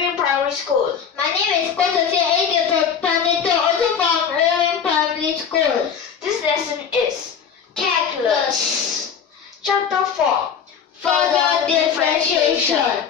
YUMIN Primary School. My name is Guo Cheng Guang, also from YUMIN Primary School. This lesson is Calculus. Chapter 4. Further differentiation.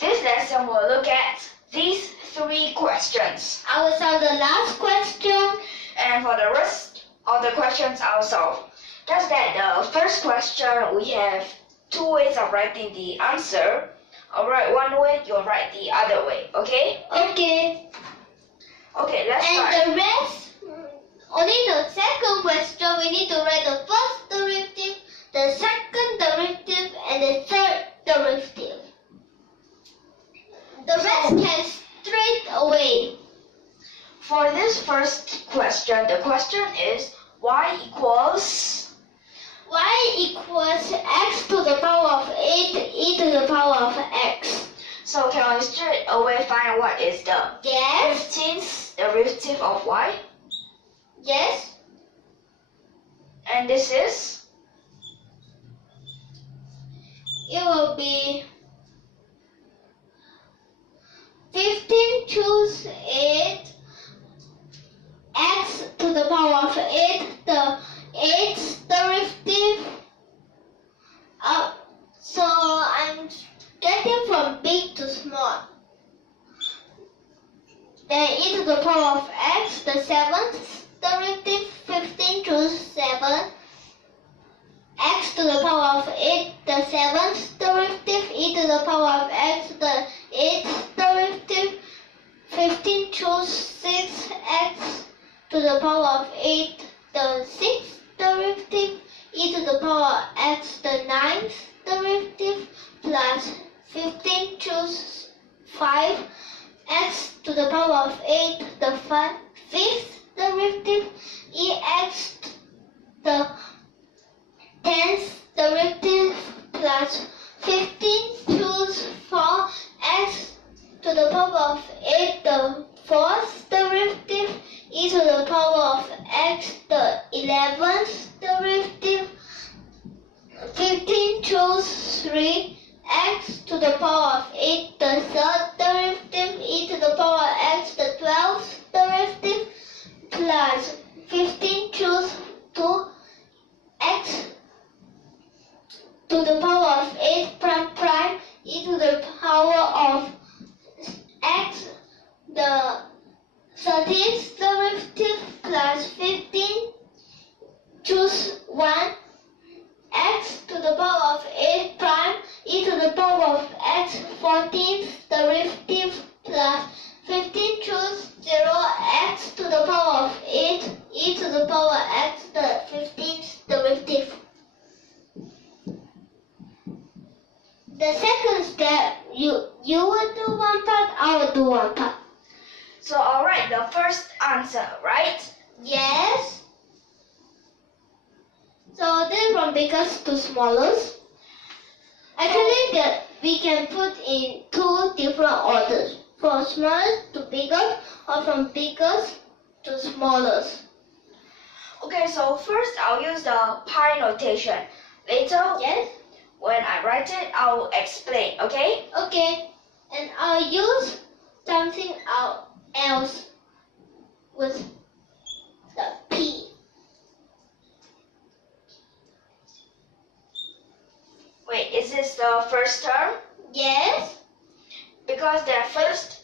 This lesson will look at these 3 questions. I will solve the last question. And for the rest of the questions I'll solve. Just that the first question we have 2 ways of writing the answer. I'll write one way, you'll write the other way, okay? Okay. Okay, let's start. And the rest, only the second question, we need to write the first derivative, the second derivative, and the third derivative. The rest can straight away. For this first question, the question is y equals x to the power of 8 e to the power of x. So can we straight away find what is the Yes. 15th derivative of y? Yes. And this is? It will be 15 choose 8 x to the power of 8, the 8th derivative. So I'm getting from big to small. Then e to the power of x, the 7th derivative, 15 choose 7. X to the power of 8, the 7th derivative, e to the power of x, the 8th derivative, 15 choose 6, x to the power of 8, the 6th derivative, e to the power of x, the 9th derivative, plus 15 choose 5, x to the power of 8, the 5th derivative, ex, the 10th derivative, plus 15 choose 4, x to the power of 8, the 4th derivative, e to the power of x, the 11th derivative, 15 choose 3, x to the power of 8, the 3rd derivative, e to the power of x, the 12th derivative, plus 15 choose 2, x to the power of 8 prime, e to the power of x, the 13th derivative, plus 15 choose 1, x to the power of 8 prime, e to the power of x, 14th derivative, plus 15 choose 0, x to the power of 8, e to the power of x, the 15th derivative. The second step, you will do one part, I will do one part. So I'll write the first answer, right? Yes. So then from biggest to smallest. Actually, that we can put in 2 different orders. From smallest to biggest, or from biggest to smallest. Okay, so first I'll use the pi notation. Later, Yes. when I write it, I'll explain, okay? Okay. And I'll use something else with the P. Wait, is this the first term? Yes. Because the first,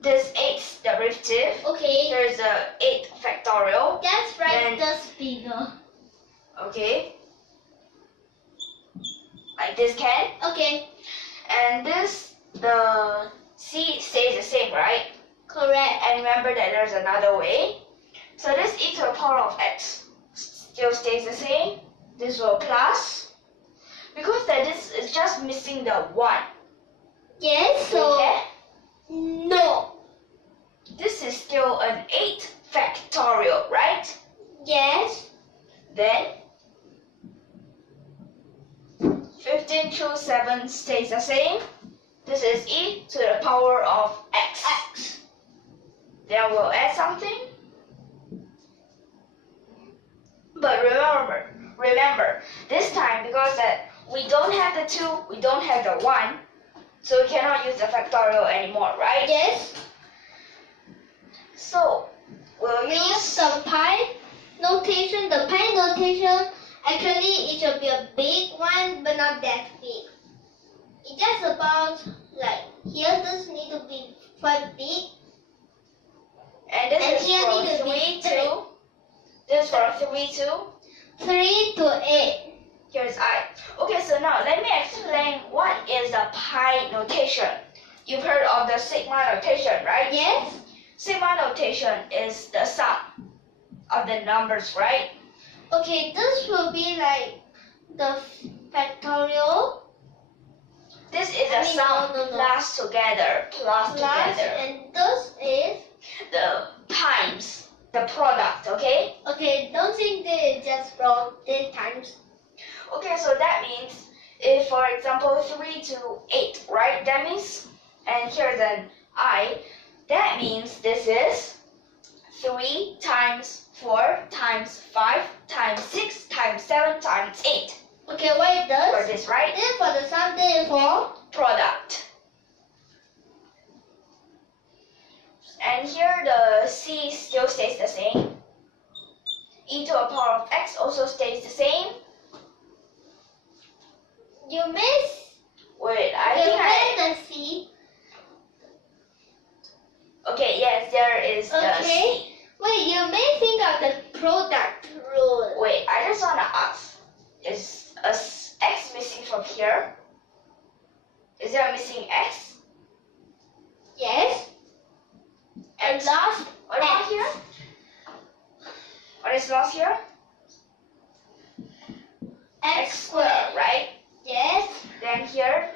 this 8th derivative, Okay. there's a 8 factorial, That's right. Then- That's bigger. okay? Like this can. Okay. And this, the c stays the same, right? Correct. And remember that there's another way. So this e to the power of x still stays the same. This will plus. Because that this is just missing the 1. Yes. So Okay? no. This is still an 8 factorial, right? Yes. Then 15 choose 7 stays the same. This is e to the power of x. X. Then we'll add something. But remember, this time because that we don't have the 2, we don't have the 1, So we cannot use the factorial anymore, right? Yes. So we'll We use use the pi notation. The pi notation actually it should be a big one, but not that big. It's just about like here. This need to be quite big. and this And is here from need to 3 be to this is from 3 to 3 to 8. here's I. Okay, so now let me explain what is the pi notation. You've heard of the sigma notation, right? Yes. Sigma notation is the sum of the numbers, right? Okay, this will be like the factorial This is a I mean, sum no. plus together, plus plus, together. and this is The times, the product, okay? okay. Don't think that it's just from 10 times. Okay, so that means if, for example, 3 to 8, right? That means, and here's an I, that means this is 3 times 4 times 5 times 6 times 7 times 8 Okay, wait, for this. this, right? This for the sum, this is for Product. And here the C still stays the same. E to the power of x also stays the same. you miss. Wait, I Okay, think where the C? Okay, yes, there is the Okay. C. Wait, you may think of the product rule. Wait, I just wanna ask, is x missing from here? Is there a missing x? Yes. And last, What about X. here? What is lost here? x Square, right? Yes. Then here,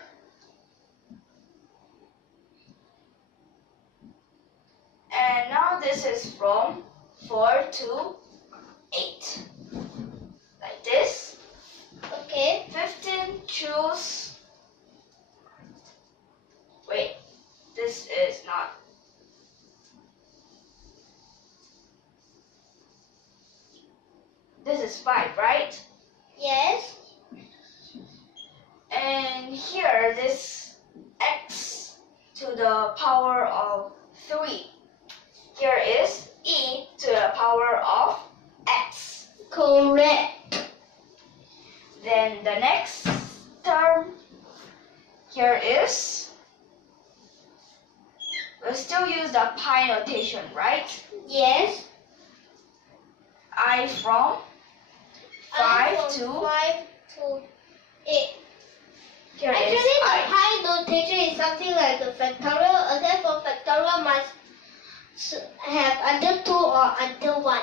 and now this is from 4 to 8. Like this. Okay. 15 choose. Wait, this is not. This is 5, right? Yes. And here, this x to the power of 3. Here is e to the power of x. Correct. Then the next term here is, we'll still use the pi notation, right? Yes. I from 5 From to, 5 to 8. here is Actually, the I. pi notation is something like the factorial, except for factorial must have until 2 or until 1.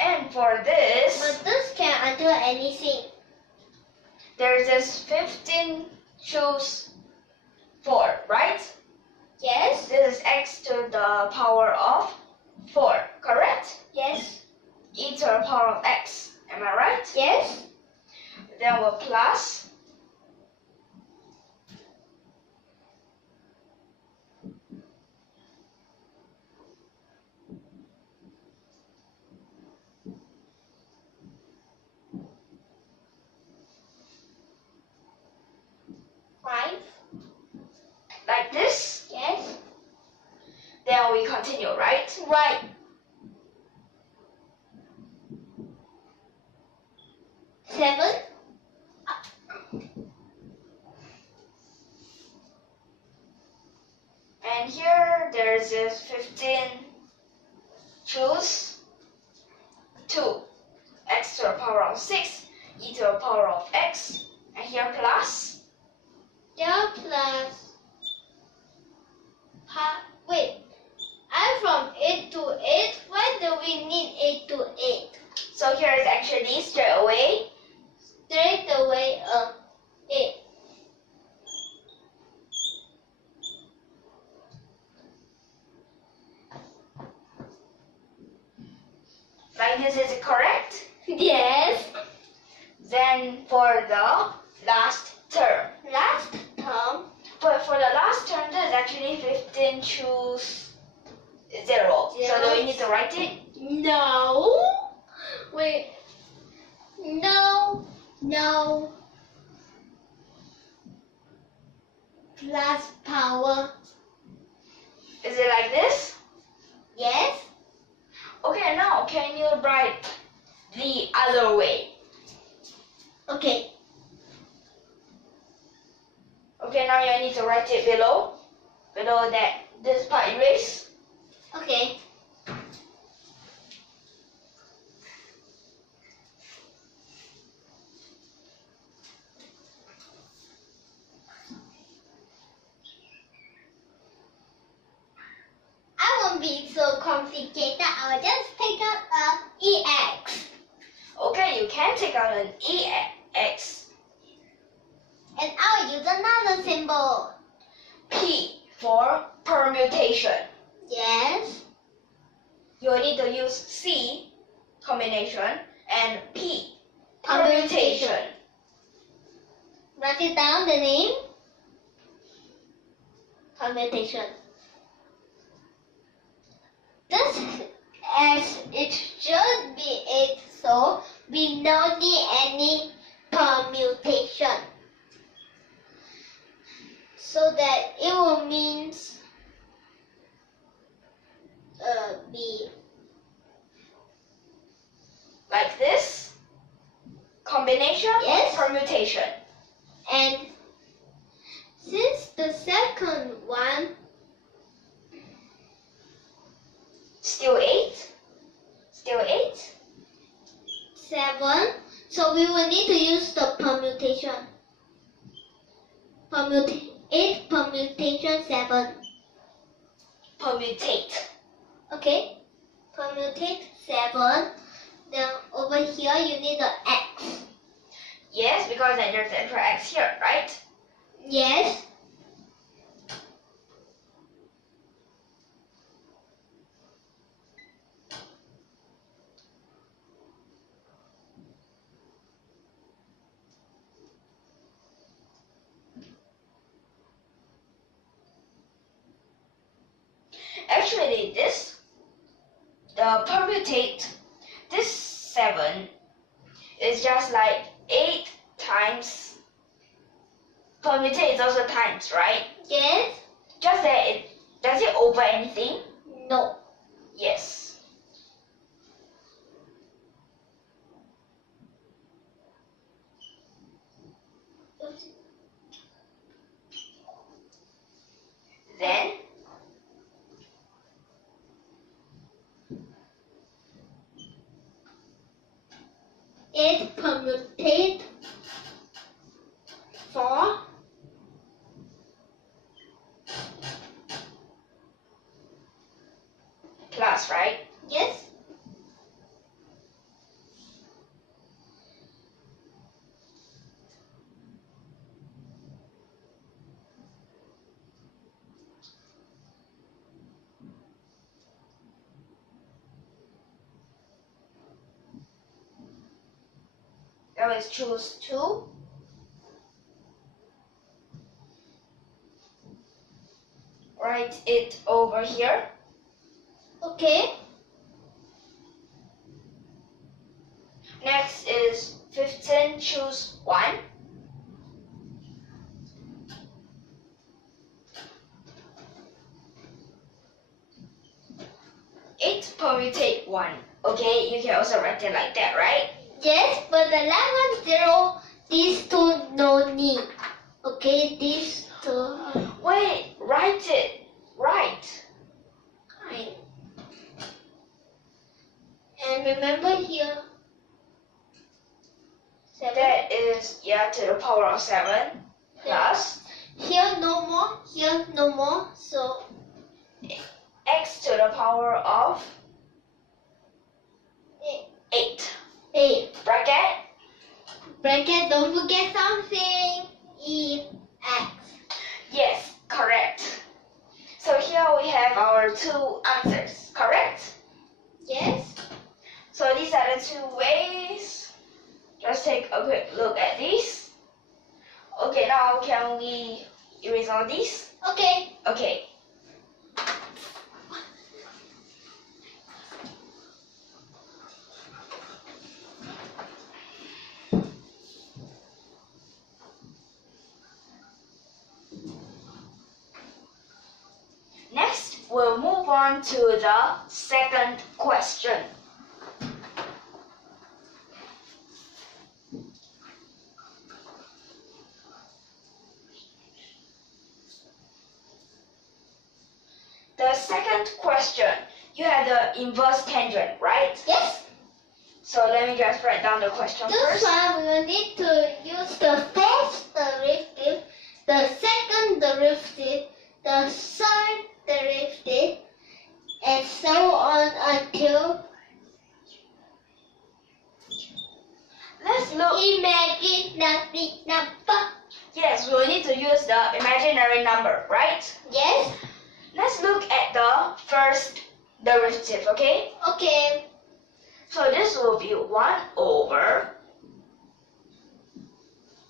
And for this, But this can until anything. there's this 15 choose 4, right? Yes. This is x to the power of 4, correct? Yes. E to the power of x, am I right? Yes. Then we'll plus Five. like this. Yes. Then we continue, right? Right. Seven. And here there's this 15 choose 2, x to the power of 6, e to the power of x, and here plus, Yeah, plus. Wait. I'm from 8 to 8. Why do we need 8 to 8? so here is actually straight away Straight away 8. like this, is it correct? Yes. Then for the last term, Last term. but for the last term this is actually 15 choose 0, so do we need to write it? No. Wait. No. No. plus power. Is it like this? Yes. Okay, now can you write the other way? Okay. Okay, now you need to write it below. Below that, this part erase. Okay. I won't be so complicated. I'll just take out a EX. Okay, you can take out an EX. And I'll use another symbol. P for permutation. Yes. You need to use C, combination, and P, permutation. Write it down, the name. Permutation. Just as it should be it, so we don't need any permutation. So that it will means be Like this. Combination, Yes. permutation. and since the second one Still 8. Still 8. 7, so we will need to use the permutation. 8 permutation 7. Permutate. Okay, permutate 7. Then over here you need the X. Yes, because then there's extra X here, right? Yes. Actually, the permutate, this 7 is just like 8 times. Permutate is also times, right? Yes. Just that does it over anything? No. Yes. Then 8 permutate 4. plus, right? Yes. Now let's choose 2. Write it over here. Okay. Next is 15, choose 1. 8 permutate 1. Okay, you can also write it like that, right? Yes, but the last one 0, these two no need. Okay, these two. Wait, write it. Right. And remember here. 7. That is, yeah, to the power of 7 plus Here no more, here no more, so x to the power of 8. 8. Bracket? Bracket, don't forget something. EX. Yes, correct. So here we have our 2 answers, correct? Yes. So these are the 2 ways. Just take a quick look at these. Okay, now can we erase all these? Okay. Okay. we'll move on to the second question. The second question, you have the inverse tangent, right? Yes. So let me just write down the question This first. one we will need to use the first derivative, the second derivative, the third derivative, and so on until Let's look. imaginary number. Yes, we will need to use the imaginary number, right? Yes. Let's look at the first derivative, okay? Okay. So this will be 1 over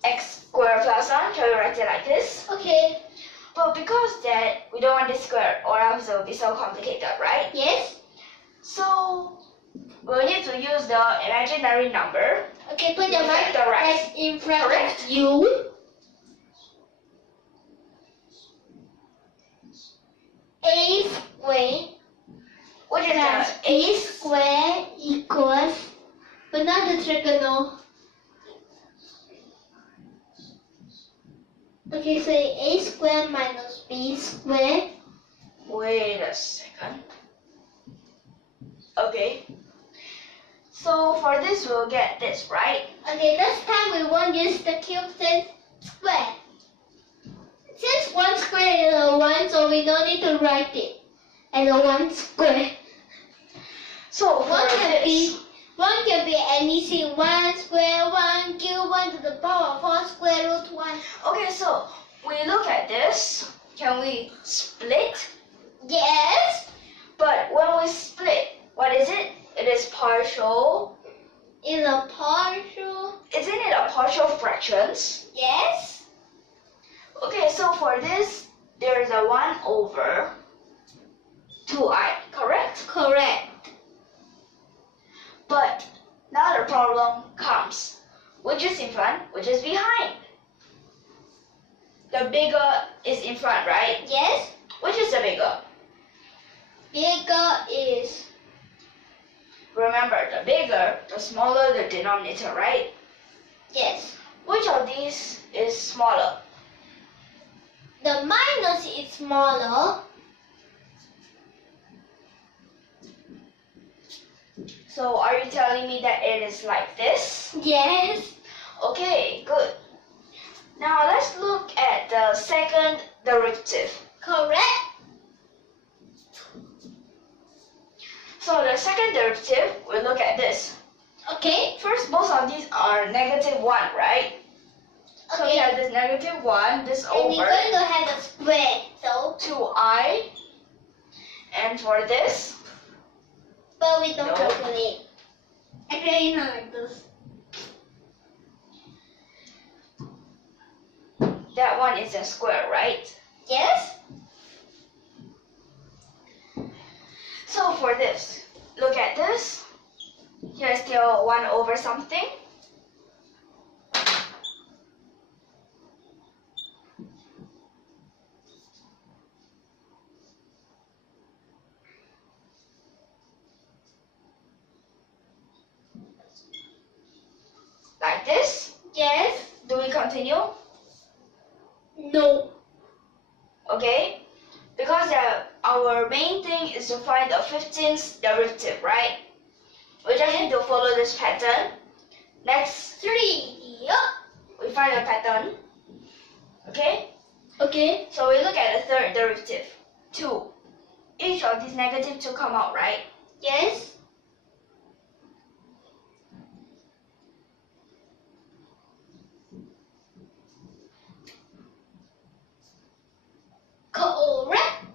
x squared plus 1. Shall we write it like this? Okay. But because that we don't want this squared or else it will be so complicated, right? Yes. So we'll need to use the imaginary number. Okay, put your Factorize. mark right in front Correct. of you. A squared Which is plus the B squared equals, but not the trigonal. Okay, so A squared minus B squared. Wait a second. Okay. So for this we'll get this, right? Okay, this time we won't use the cube and square. Since 1 square is a 1, so we don't need to write it as a 1 square. So for One can this, be anything. 1 square, 1 cube, 1 to the power of 4 square root 1. okay, so we look at this. Can we split? Yes. But when we split, what is it? It is partial. Is a partial. Isn't it a partial fractions? Yes. Okay, so for this, there is a 1 over 2i, correct? Correct. But now the problem comes. Which is in front, which is behind? The bigger is in front, right? Yes. Which is the bigger? Bigger is. Remember, the bigger, the smaller the denominator, right? Yes. Which of these is smaller? The minus is smaller. So are you telling me that it is like this? Yes. Okay, good. Now let's look at the second derivative. Correct. So the second derivative, we look at this. Okay. First, most of these are negative 1, right? So we Okay. have this negative 1, this And we're over going to have a square. So, 2i. And for this, but we don't No. calculate. Actually, not like this. that one is a square, right? Yes. So for this, look at this. Here's still 1 over something. Like this. Yes. Do we continue? No. Okay. Because our main thing is to find the 15th derivative, right? We just need to follow this pattern. Next, 3. Yup. we find a pattern. Okay? Okay. So we look at the third derivative. 2. Each of these negative 2 come out, right? Yes. Correct.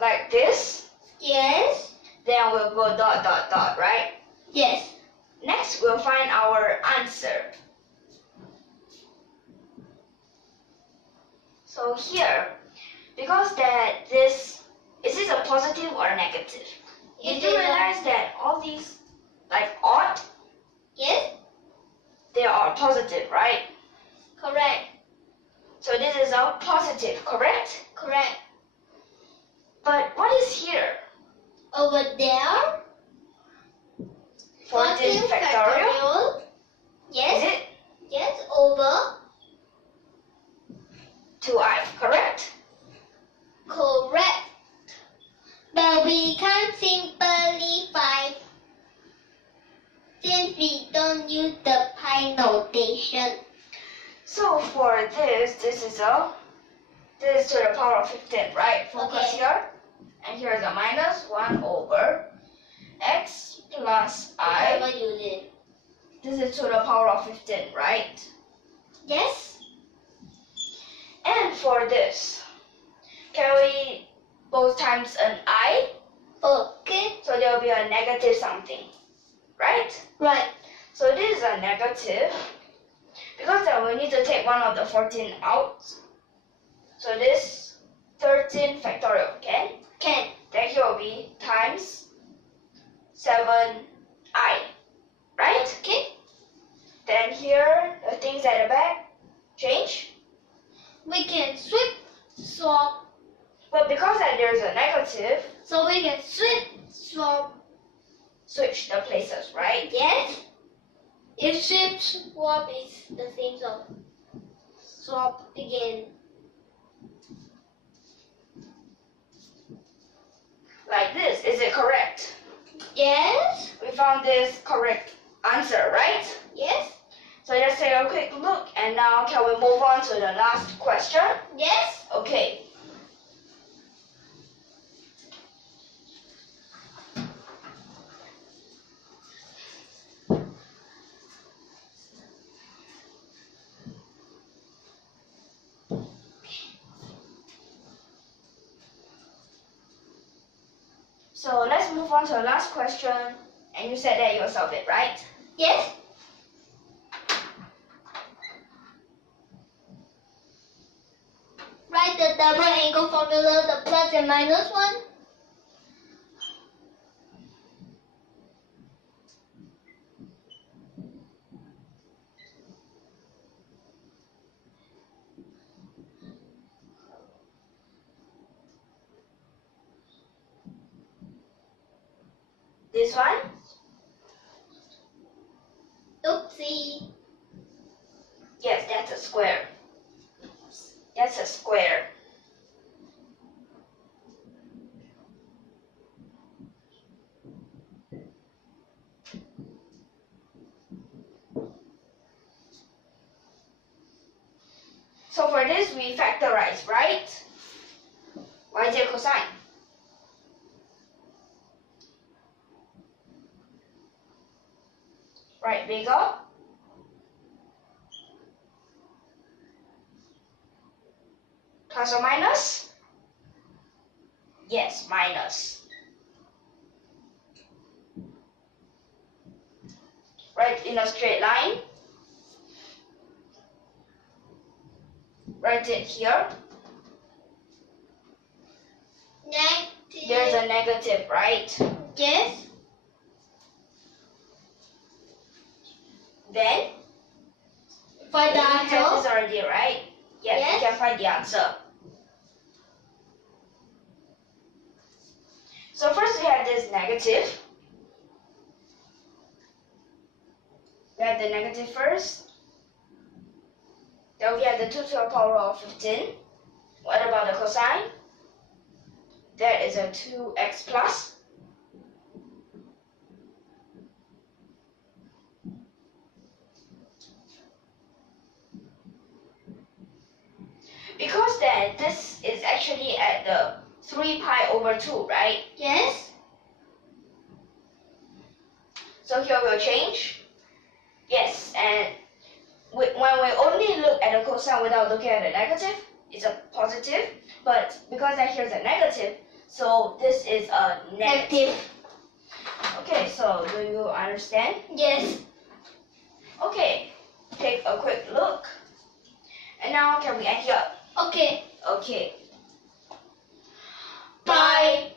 Like this. Yes. Then we'll go dot, dot, dot, right? Yes. Next, we'll find our answer. So here, because that this, is this a positive or negative? Did you realize that all these, like odd, Yes. they are positive, right? Correct. positive, correct? Correct. But what is here? Over there. 14 factorial? Yes. Is it? Yes, over. 2i, correct? Correct. But we can't simplify since we don't use the pi notation. So for this is to the power of 15, right? Focus Okay. here. And here is a minus 1 over x plus I. Never use it. This is to the power of 15, right? Yes. And for this, can we both times an I? Okay. So there will be a negative something, right? Right. So this is a negative, because then we need to take one of the 14 out. So this 13 factorial, okay? Can. Then here will be times 7i, right? Okay. Then here, the things at the back change. We can swap. But because that there's a negative, So we can swap. switch the places, right? Yes. If swap is the same, so swap again. Like this, is it correct? Yes. We found this correct answer, right? Yes. So let's take a quick look, and now can we move on to the last question? Yes. Okay. So let's move on to the last question, and you said that you'll solve it, right? Yes. Write the double angle formula, the plus and minus one. This one? Oopsie. Yes, that's a square. That's a square. So for this, we factorize, right? YJ cosine. Right, bigger. Plus or minus? Yes, minus. Right in a straight line. Write it here. Negative. There's a negative, right? Yes. Then, Find the we have this answer. already, right? Yes, Yes. we can find the answer. So first we have this negative. We have the negative first. Then we have the 2 to the power of 15. What about the cosine? That is a 2x plus. Because then this is actually at the 3 pi over 2, right? Yes. So here we'll change. Yes, and when we only look at the cosine without looking at the negative, it's a positive. But because that here's a negative, so this is a negative. Okay, so do you understand? Yes. Okay, take a quick look. And now can we end here? Okay. Okay. Bye.